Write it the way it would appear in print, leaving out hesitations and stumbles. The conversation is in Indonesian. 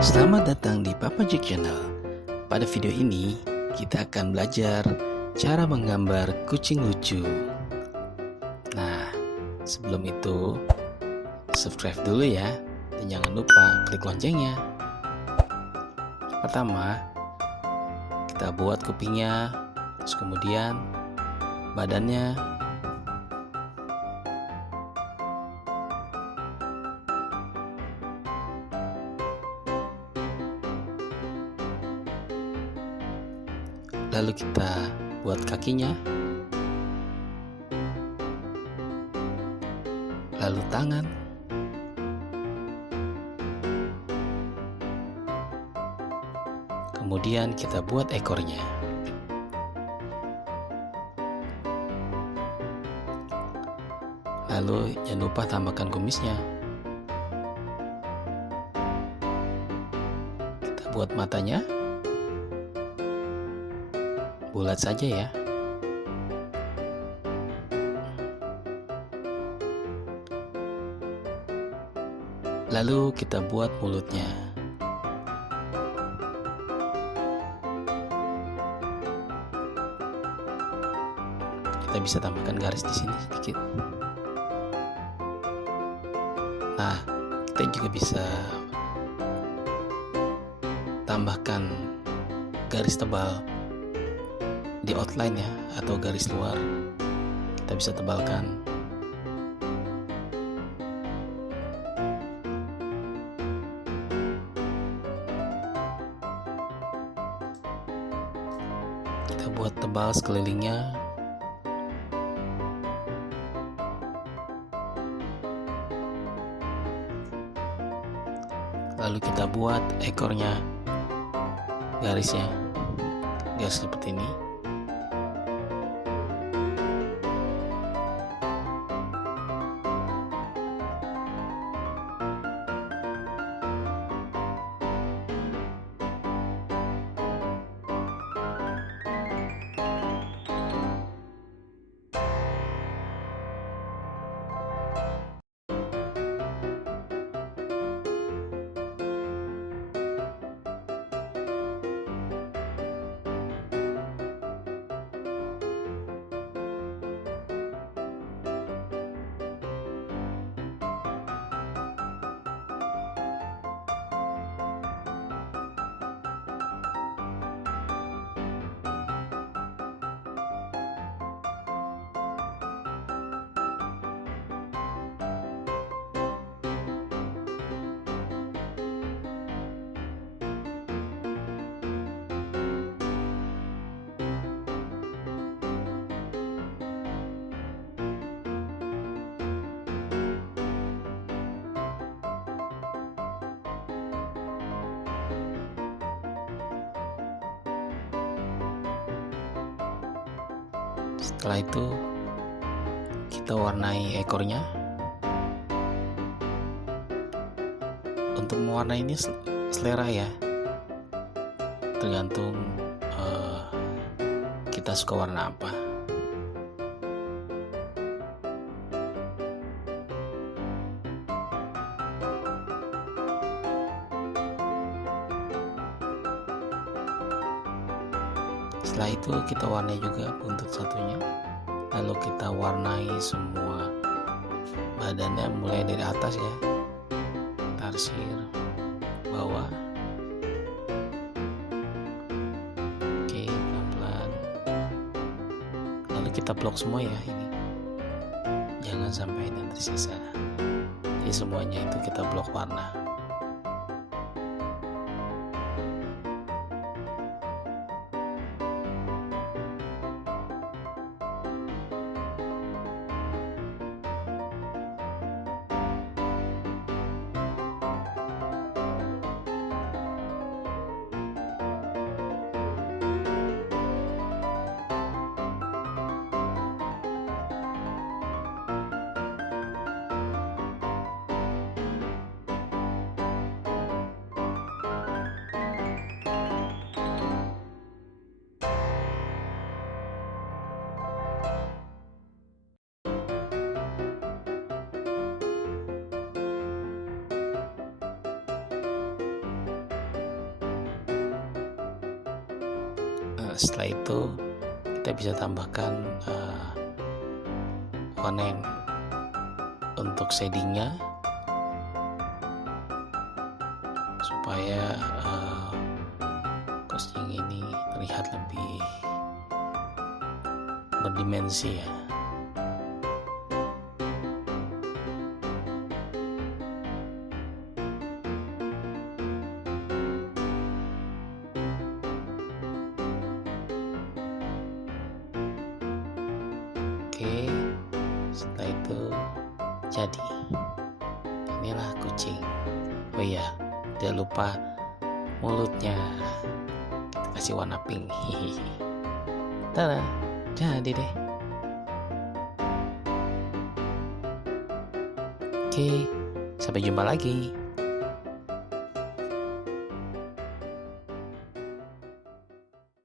Selamat datang di Papa Jack Channel. Pada video ini, kita akan belajar cara menggambar kucing lucu. Nah, sebelum itu, subscribe dulu ya. Dan jangan lupa klik loncengnya. Pertama, kita buat kupingnya, terus kemudian badannya. Lalu kita buat kakinya, lalu tangan, kemudian kita buat ekornya. Lalu jangan lupa tambahkan kumisnya. Kita buat matanya bulat saja ya. Lalu kita buat mulutnya. Kita bisa tambahkan garis di sini sedikit. Nah, kita juga bisa tambahkan garis tebal di outline ya, atau garis luar kita bisa tebalkan. Kita buat tebal sekelilingnya. Lalu kita buat ekornya, garisnya garis seperti ini. Setelah itu kita warnai ekornya. Untuk mewarnai ini selera ya, tergantung kita suka warna apa. Setelah itu kita warnai juga buntut satunya. Lalu kita warnai semua badannya mulai dari atas ya, tarsir, bawah. Oke, pelan-pelan. Lalu kita blok semua ya ini. Jangan sampai ada yang tersisa. Jadi semuanya itu kita blok warna. Setelah itu kita bisa tambahkan warna yang untuk shadingnya, supaya kucing ini terlihat lebih berdimensi ya. Oke, setelah itu jadi inilah kucing. Oh iya, jangan lupa mulutnya kita kasih warna pink. Tada, jadi deh. Oke, sampai jumpa lagi.